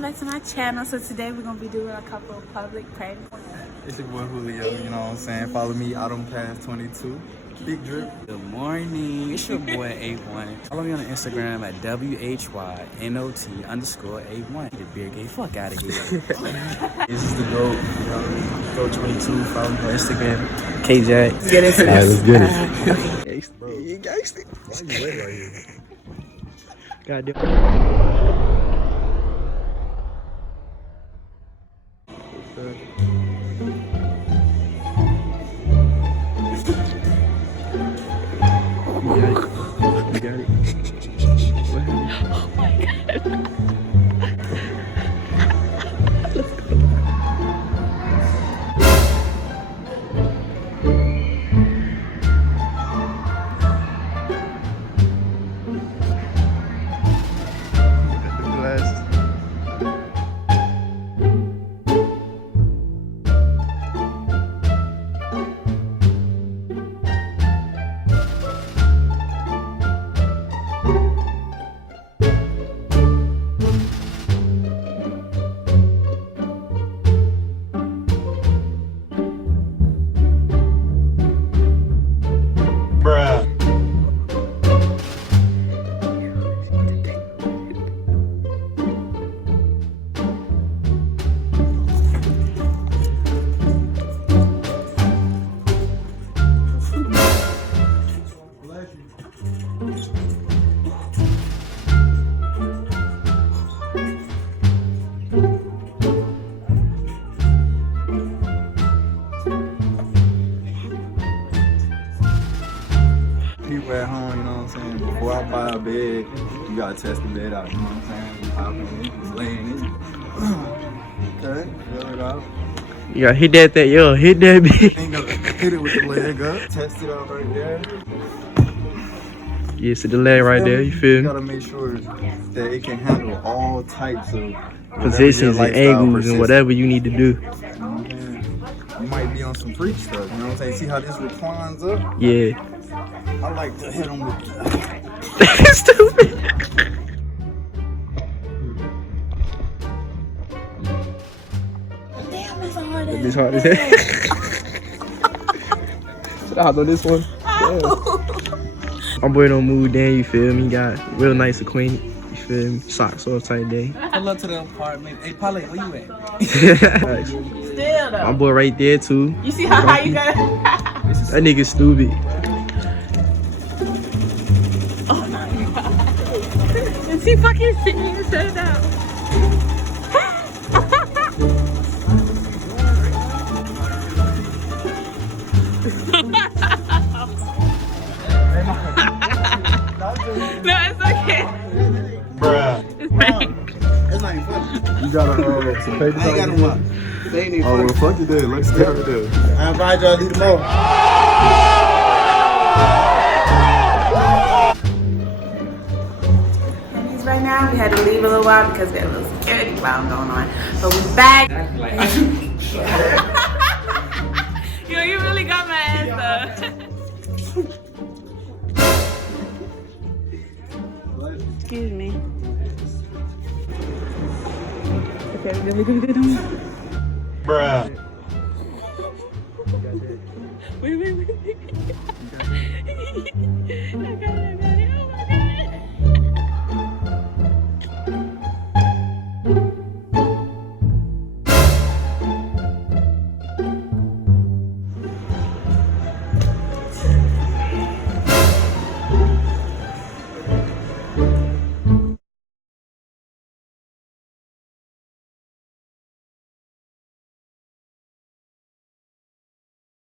welcome back to my channel. So today we're gonna be doing a couple of public pranks. It's your boy Julio, you know what I'm saying? Follow me out on Path 22. Big drip. Good morning, it's your boy A1. Follow me on Instagram at WHYNOT_A1. The beer gay, fuck out of here. This is the GOAT, GOAT22. Follow me on Instagram, KJ. Get into this. Let's get it. Gangsta. You gangsta. Why you wet right here? Goddamn. You got it. Oh my god. People at home, you know what I'm saying? Before I buy a bed, you gotta test the bed out, you know what I'm saying? You hop in it, just lay in it. Okay, fill it out. You gotta hit that thing, yo, hit that bitch. Then you gotta hit it with the leg up, test it out right there. Yeah, so the leg right there, you feel You me? gotta make sure that it can handle all types of Positions and angles and whatever you need to do. You know what I'm saying? You might be on some freak stuff, you know what I'm saying? See how this reclines up? Yeah. I like to hit them with Stupid. Damn, it's hard. It's hard as hell. Should I hop on this one? Damn. My boy don't move down, you feel me? He got real nice acquainted, you feel me? Socks off tight day. Pull up to the apartment. Hey, Polly, where you at? Still though. My boy right there too. You see how high you got? That nigga stupid. Oh my god. Is he fucking sitting here shut down? No, it's okay. bruh. It's fake. That's not even funny. You gotta some papers I ain't got them up. They ain't even Oh, funny. well, fuck you there. Let's get her there. I invite y'all to do the more. Pennies right now. We had to leave a little while because we had a little security problem going on. But we back. Yo, you really got my ass though. Excuse me. Okay, we good. Bruh. Wait. I got it.